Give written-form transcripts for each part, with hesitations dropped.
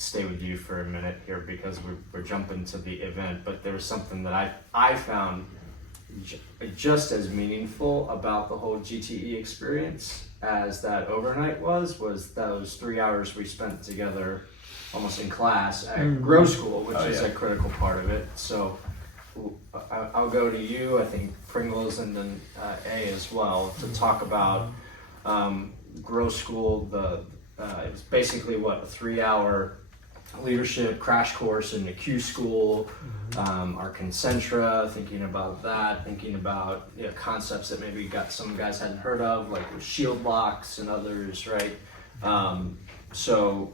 stay with you for a minute here because we're jumping to the event, but there was something that I found just as meaningful about the whole GTE experience as that overnight was those 3 hours we spent together almost in class at GrowSchool, which is a critical part of it. So I'll go to you, I think Pringles, and then A as well, to talk about GrowSchool. It was basically a 3-hour leadership crash course in the Q school, our Concentra, thinking about that, thinking about concepts that maybe some guys hadn't heard of, like with shield locks and others, right? So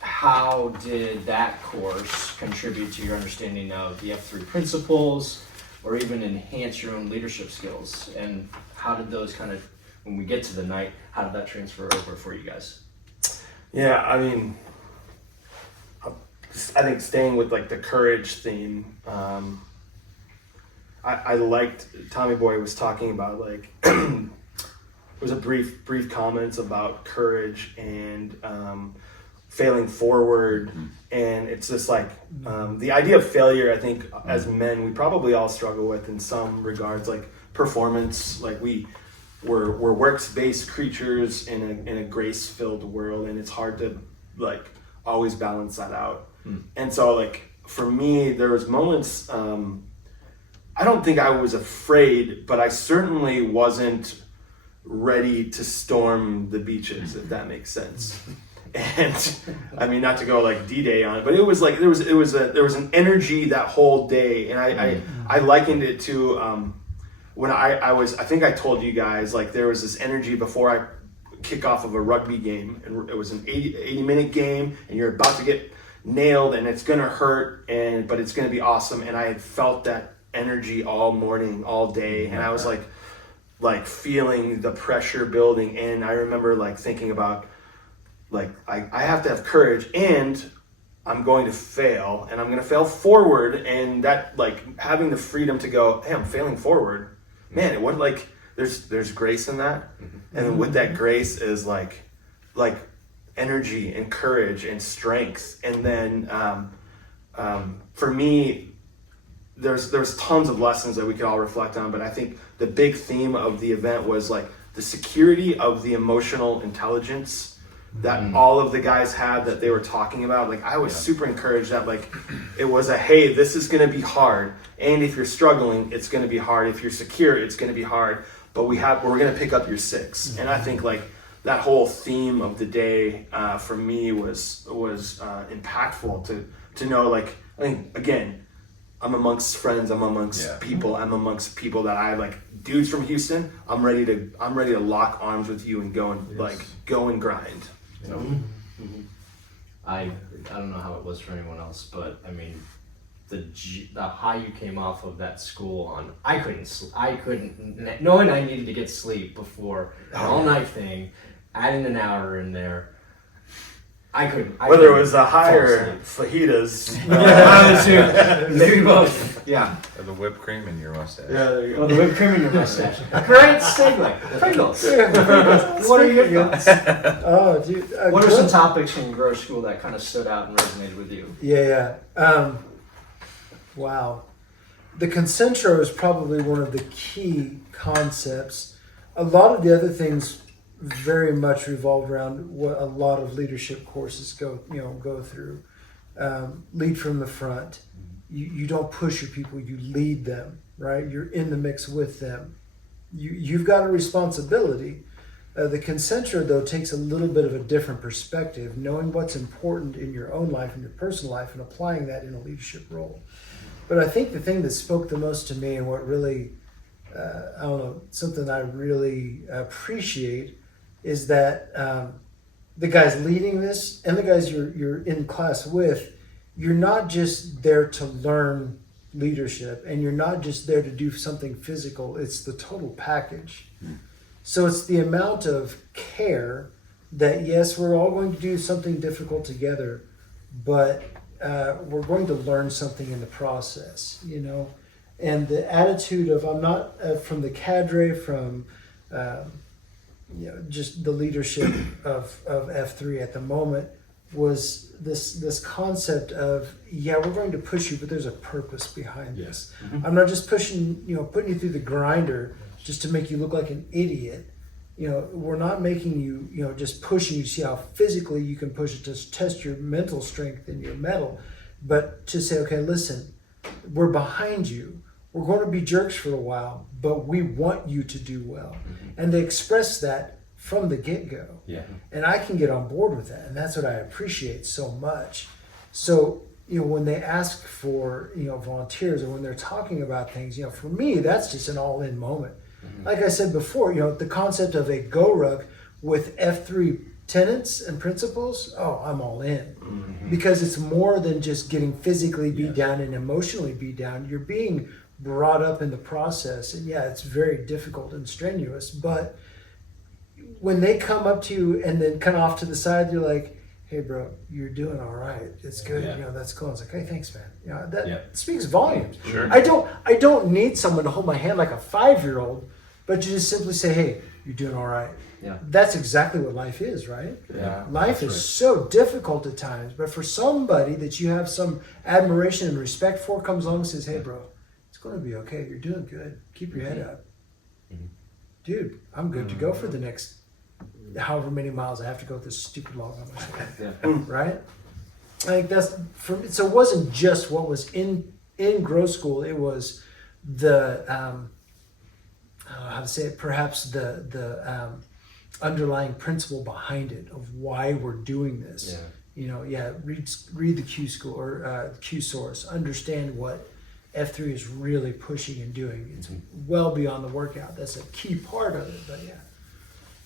how did that course contribute to your understanding of the F3 principles, or even enhance your own leadership skills? And how did those kind of, when we get to the night, how did that transfer over for you guys? Yeah, I mean, I think staying with like the courage theme, I liked Tommy Boy was talking about like it was a brief comments about courage and failing forward, and it's just like the idea of failure. I think as men we probably all struggle with in some regards, like performance. Like we're works-based creatures in a grace-filled world, and it's hard to like always balance that out. And so like for me there was moments I don't think I was afraid, but I certainly wasn't ready to storm the beaches, if that makes sense. And I mean, not to go like D-Day on it, but it was like there was an energy that whole day, and I likened it to when I think I told you guys, like there was this energy before I kick off of a rugby game, and it was an 80-minute game, and you're about to get nailed, and it's gonna hurt, but it's gonna be awesome. And I had felt that energy all morning, all day, and I was like feeling the pressure building. And I remember like thinking about like I have to have courage, and I'm going to fail, and I'm going to fail forward, and that like having the freedom to go, hey, I'm failing forward, man. It would like there's grace in that, and then with that grace is like energy and courage and strength. And then for me, there's tons of lessons that we could all reflect on, but I think the big theme of the event was like the security of the emotional intelligence that all of the guys had that they were talking about. Like I was super encouraged that like it was hey, this is going to be hard, and if you're struggling, it's going to be hard. If you're secure, it's going to be hard, but we're going to pick up your 6. And I think like that whole theme of the day for me was impactful to know. Like I think again, I'm amongst friends, I'm amongst people, I'm amongst people that I like. Dudes from Houston, I'm ready to lock arms with you and go and like go and grind. You know? I don't know how it was for anyone else, but I mean, the high you came off of that school on, I couldn't, knowing I needed to get sleep before an all night thing, adding an hour in there, I couldn't. Whether it was the higher fajitas. Maybe both. Yeah. Or the whipped cream in your mustache. Yeah, there you go. Well, the whipped cream in your mustache. Great segue. Pringles. What are your thoughts? Oh, dude. What are some topics from GrowSchool that kind of stood out and resonated with you? Yeah. Wow. The Concentra is probably one of the key concepts. A lot of the other things very much revolved around what a lot of leadership courses go through. Lead from the front. You don't push your people, you lead them, right? You're in the mix with them. You've got a responsibility. The Concentra, though, takes a little bit of a different perspective, knowing what's important in your own life, in your personal life, and applying that in a leadership role. But I think the thing that spoke the most to me, and what really, something I really appreciate, is that the guys leading this and the guys you're in class with, you're not just there to learn leadership, and you're not just there to do something physical. It's the total package. So it's the amount of care that, yes, we're all going to do something difficult together, but we're going to learn something in the process, you know? And the attitude of, I'm not from the cadre, from just the leadership of F3 at the moment, was this concept of, yeah, we're going to push you, but there's a purpose behind this. I'm not just putting you through the grinder just to make you look like an idiot. We're not making you, just pushing you, see how physically you can push it to test your mental strength and your mettle, but to say, okay, listen, we're behind you. We're going to be jerks for a while, but we want you to do well. And they express that from the get-go. Yeah. And I can get on board with that. And that's what I appreciate so much. So, when they ask for, volunteers, or when they're talking about things, for me, that's just an all-in moment. Like I said before, the concept of a GROWRUCK with F3 tenets and principles, I'm all in. Because it's more than just getting physically beat down and emotionally beat down. You're being brought up in the process. And yeah, it's very difficult and strenuous. But when they come up to you and then kind of off to the side, you're like, hey, bro, you're doing all right. It's good. Yeah. That's cool. It's like, hey, thanks, man. That speaks volumes. Sure. I don't need someone to hold my hand like a 5-year-old, but you just simply say, hey, you're doing all right. Yeah. That's exactly what life is, right? Yeah. Life is so difficult at times, but for somebody that you have some admiration and respect for comes along and says, hey, bro, it's going to be okay. You're doing good. Keep your head up. Dude, I'm good to go for the next however many miles I have to go with this stupid log on my shoulder. Right? I think that's for so it wasn't just what was in GrowSchool, it was the how to say it, perhaps the underlying principle behind it of why we're doing this. Read the Q school or Q source, understand what F3 is really pushing and doing. It's well beyond the workout. That's a key part of it, but yeah.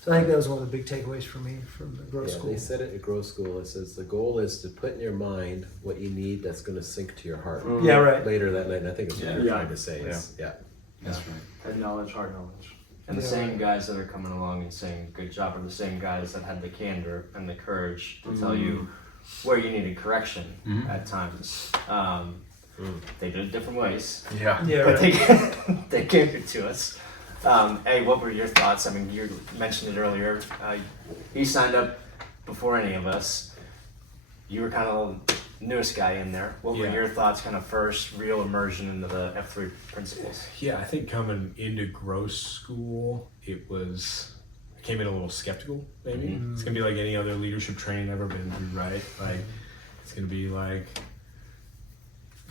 So I think that was one of the big takeaways for me from the GrowSchool. They said it at GrowSchool. It says the goal is to put in your mind what you need that's going to sink to your heart. Yeah, right. Later that night, and I think it's what you're Yeah. trying to say. Is, That's right. Head knowledge, heart knowledge. And the Yeah. same guys that are coming along and saying good job are the same guys that had the candor and the courage to tell you where you needed correction at times. They did it different ways, Yeah. Yeah, but right. they gave it to us. Hey, what were your thoughts? I mean, you mentioned it earlier. He signed up before any of us. You were kind of the newest guy in there. What were Yeah. your thoughts, kind of first real immersion into the F3 principles? Yeah, I think coming into GrowSchool, I came in a little skeptical, maybe. It's gonna be like any other leadership training I've ever been through, right? Like, it's gonna be like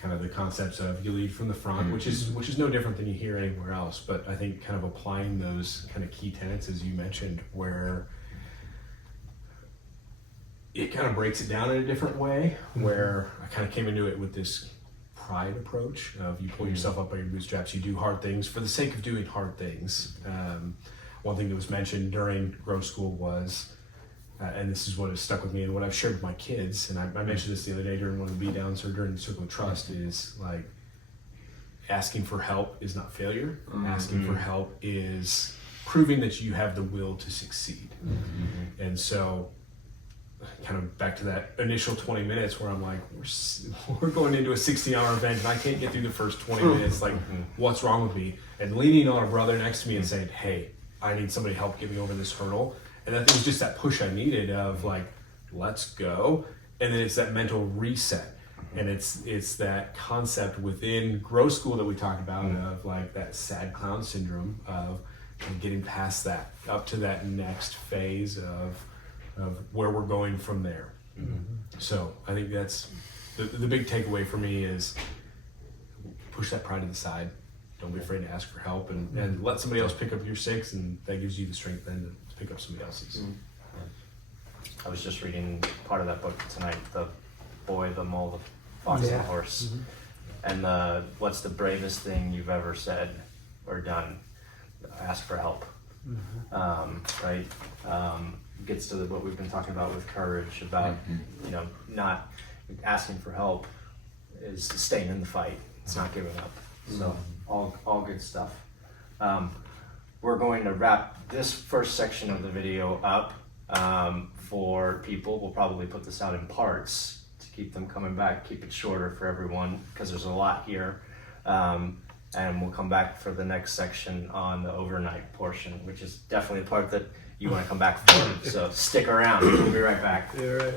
kind of the concepts of you lead from the front, which is no different than you hear anywhere else. But I think kind of applying those kind of key tenets, as you mentioned, where it kind of breaks it down in a different way, where I kind of came into it with this pride approach of you pull yourself up by your bootstraps, you do hard things for the sake of doing hard things. One thing that was mentioned during GrowSchool was, and this is what has stuck with me and what I've shared with my kids, and I mentioned this the other day during one of the beatdowns or during the Circle of Trust, is like asking for help is not failure. Asking for help is proving that you have the will to succeed. And so kind of back to that initial 20 minutes where I'm like, we're going into a 16-hour event and I can't get through the first 20 minutes. Like, what's wrong with me? And leaning on a brother next to me and saying, hey, I need somebody to help get me over this hurdle. And that was just that push I needed of like, let's go. And then it's that mental reset. And it's that concept within GrowSchool that we talked about of like that sad clown syndrome of getting past that, up to that next phase of where we're going from there. So I think that's the big takeaway for me is push that pride to the side. Don't be afraid to ask for help and let somebody else pick up your 6, and that gives you the strength then to pick up somebody else's. I was just reading part of that book tonight, The Boy, the Mole, the Fox, and the Horse. And what's the bravest thing you've ever said or done? Ask for help. Right? Gets to what we've been talking about with courage, about not asking for help is staying in the fight. It's not giving up. So all good stuff. We're going to wrap this first section of the video up for people. We'll probably put this out in parts to keep them coming back, keep it shorter for everyone because there's a lot here. And we'll come back for the next section on the overnight portion, which is definitely the part that you want to come back for. So stick around. We'll be right back. Yeah, right.